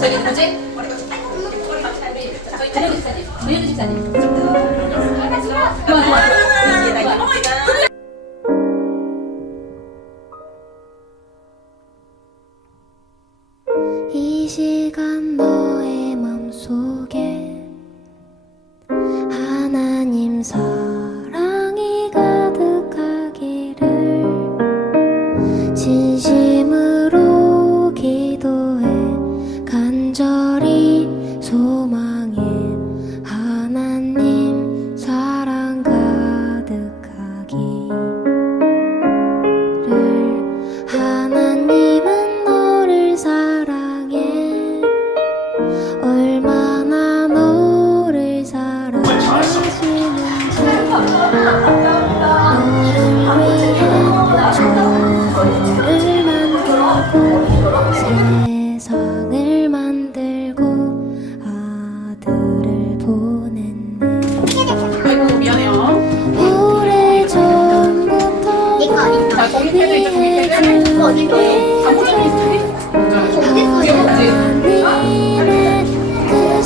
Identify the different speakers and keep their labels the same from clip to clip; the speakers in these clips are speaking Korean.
Speaker 1: 저기 뭐지?
Speaker 2: 이 시간 너의 마음 속에 하나님 사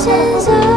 Speaker 2: chances are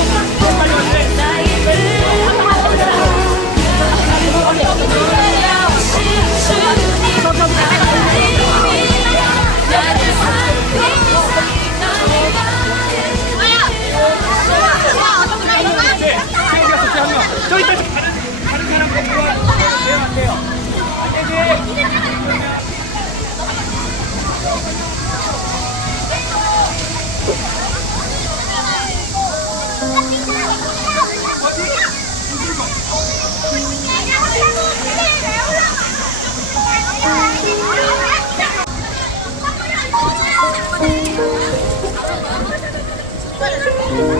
Speaker 2: 저
Speaker 3: Thank you.